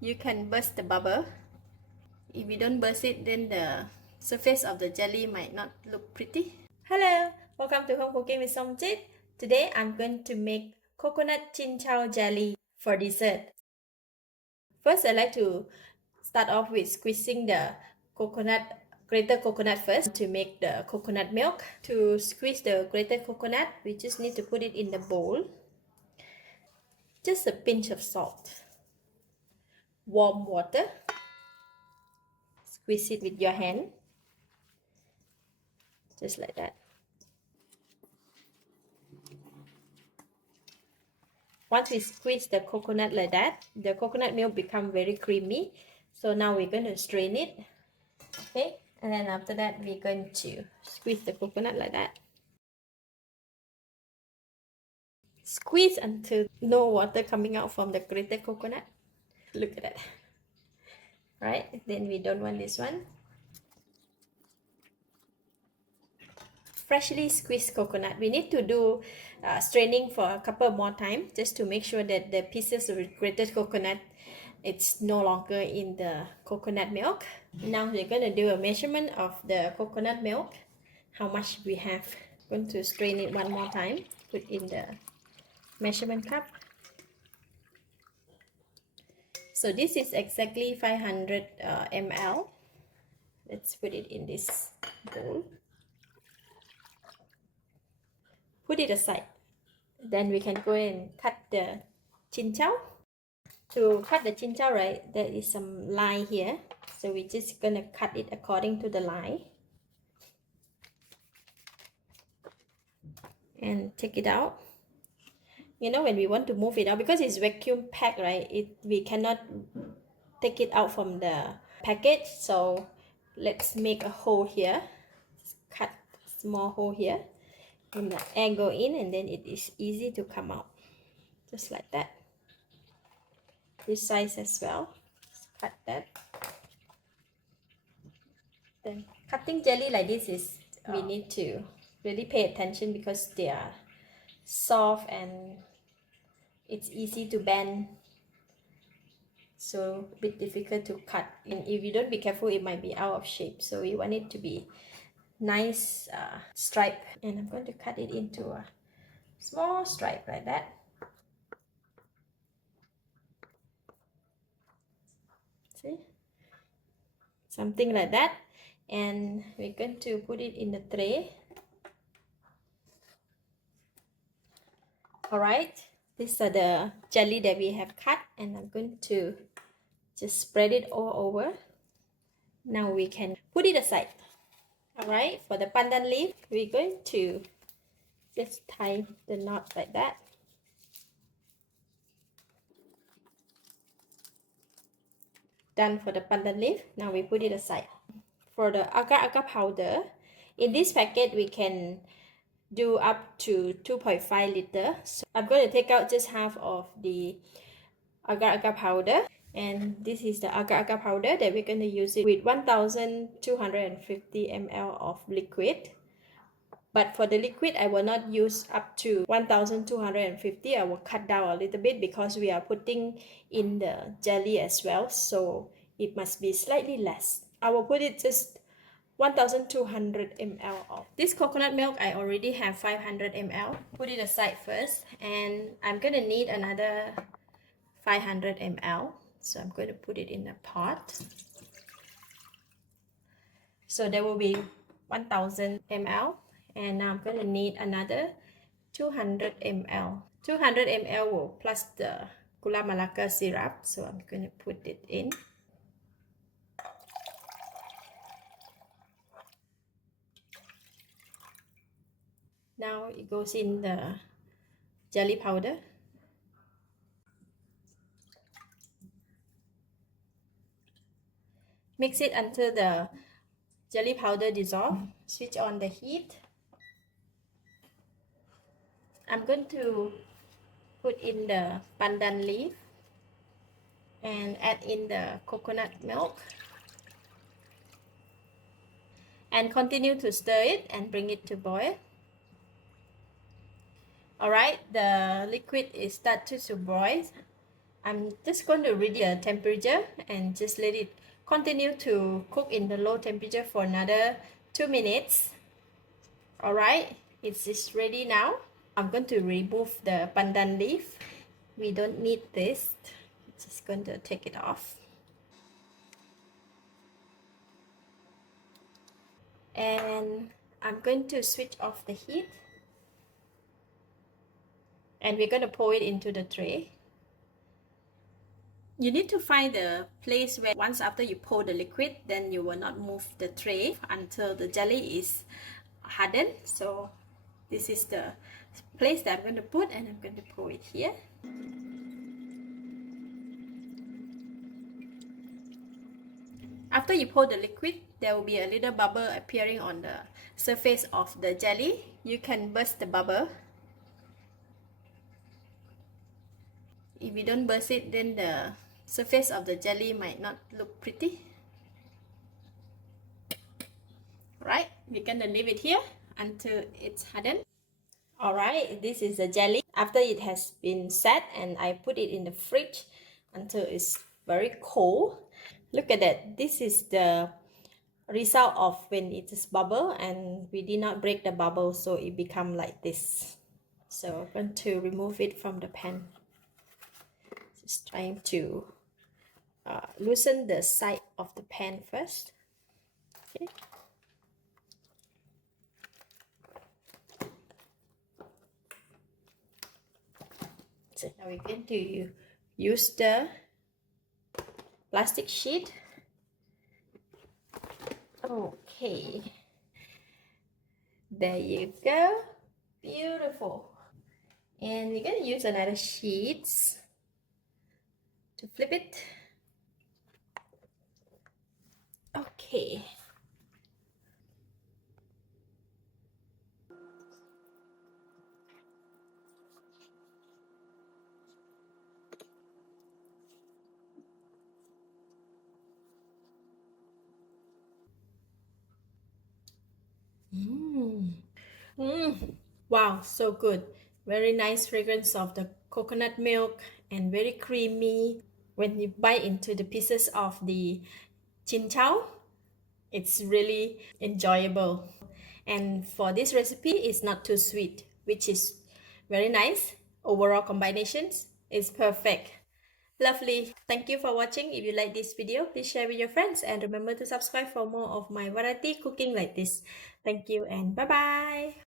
you can burst the bubble. If you don't burst it, then the surface of the jelly might not look pretty. Hello, welcome to Home Cooking with Somjit. Today I'm going to make coconut Cincau jelly for dessert. First, I like to start off with squeezing the grated coconut first to make the coconut milk. To squeeze the grated coconut, we just need to put it in the bowl. Just a pinch of salt. Warm water. Squeeze it with your hand. Just like that. Once we squeeze the coconut like that, the coconut milk become very creamy. So now we're going to strain it. Okay, and then after that we're going to squeeze the coconut like that. Squeeze until no water coming out from the grated coconut. Look at that. Right, then we don't want this one. Freshly squeezed coconut. We need to do straining for a couple more times just to make sure that the pieces of grated coconut, it's no longer in the coconut milk. Now we're going to do a measurement of the coconut milk, how much we have. Going to strain it one more time, put in the measurement cup. So this is exactly 500 ml. Let's put it in this bowl. Put it aside. Then we can go and cut the cincau. To cut the cincau, right, there is some line here. So we're just gonna cut it according to the line. And take it out. You know, when we want to move it out, because it's vacuum packed, right, we cannot take it out from the package. So let's make a hole here. Just cut a small hole here. And the air go in, and then it is easy to come out. Just like that. This size as well. Just cut that. Then cutting jelly like this is, we need to really pay attention because they are soft and it's easy to bend, so a bit difficult to cut, and if you don't be careful it might be out of shape. So we want it to be nice stripe, and I'm going to cut it into a small stripe like that. See, something like that. And we're going to put it in the tray. All right, these are the jelly that we have cut, and I'm going to just spread it all over. Now we can put it aside. All right, for the pandan leaf, we're going to just tie the knot like that. Done for the pandan leaf. Now we put it aside. For the agar-agar powder, in this packet we can do up to 2.5 liter. So I'm going to take out just half of the agar-agar powder, and this is the agar-agar powder that we're going to use it with 1250 ml of liquid. But for the liquid, I will not use up to 1250. I will cut down a little bit because we are putting in the jelly as well, so it must be slightly less. I will put it just 1200 ml of this coconut milk. I already have 500 ml. Put it aside first, and I'm gonna need another 500 ml. So I'm going to put it in a pot. So there will be 1000 ml, and now I'm going to need another 200 ml. 200 ml will plus the Gula Melaka syrup, so I'm going to put it in. Now it goes in the jelly powder. Mix it until the jelly powder dissolves. Switch on the heat. I'm going to put in the pandan leaf and add in the coconut milk and continue to stir it and bring it to boil. Alright, the liquid is started to boil. I'm just going to reduce the temperature and just let it continue to cook in the low temperature for another 2 minutes. Alright, it's just ready now. I'm going to remove the pandan leaf. We don't need this. Just going to take it off. And I'm going to switch off the heat. And we're going to pour it into the tray. You need to find the place where once after you pour the liquid, then you will not move the tray until the jelly is hardened. So this is the place that I'm going to put, and I'm going to pour it here. After you pour the liquid, there will be a little bubble appearing on the surface of the jelly. You can burst the bubble. If you don't burst it, then the surface of the jelly might not look pretty. Right, we're gonna leave it here until it's hardened. Alright, this is the jelly. After it has been set, and I put it in the fridge until it's very cold. Look at that. This is the result of when it is bubble, and we did not break the bubble, so it become like this. So I'm going to remove it from the pan. Just trying to loosen the side of the pan first. Okay. So now we're going to use the plastic sheet. Okay, there you go, beautiful. And we're going to use another sheet to flip it. Okay. Wow, so good. Very nice fragrance of the coconut milk and very creamy. When you bite into the pieces of the Cincau, it's really enjoyable. And for this recipe, it's not too sweet, which is very nice. Overall combinations is perfect. Lovely. Thank you for watching. If you like this video, please share with your friends and remember to subscribe for more of my variety cooking like this. Thank you and bye bye.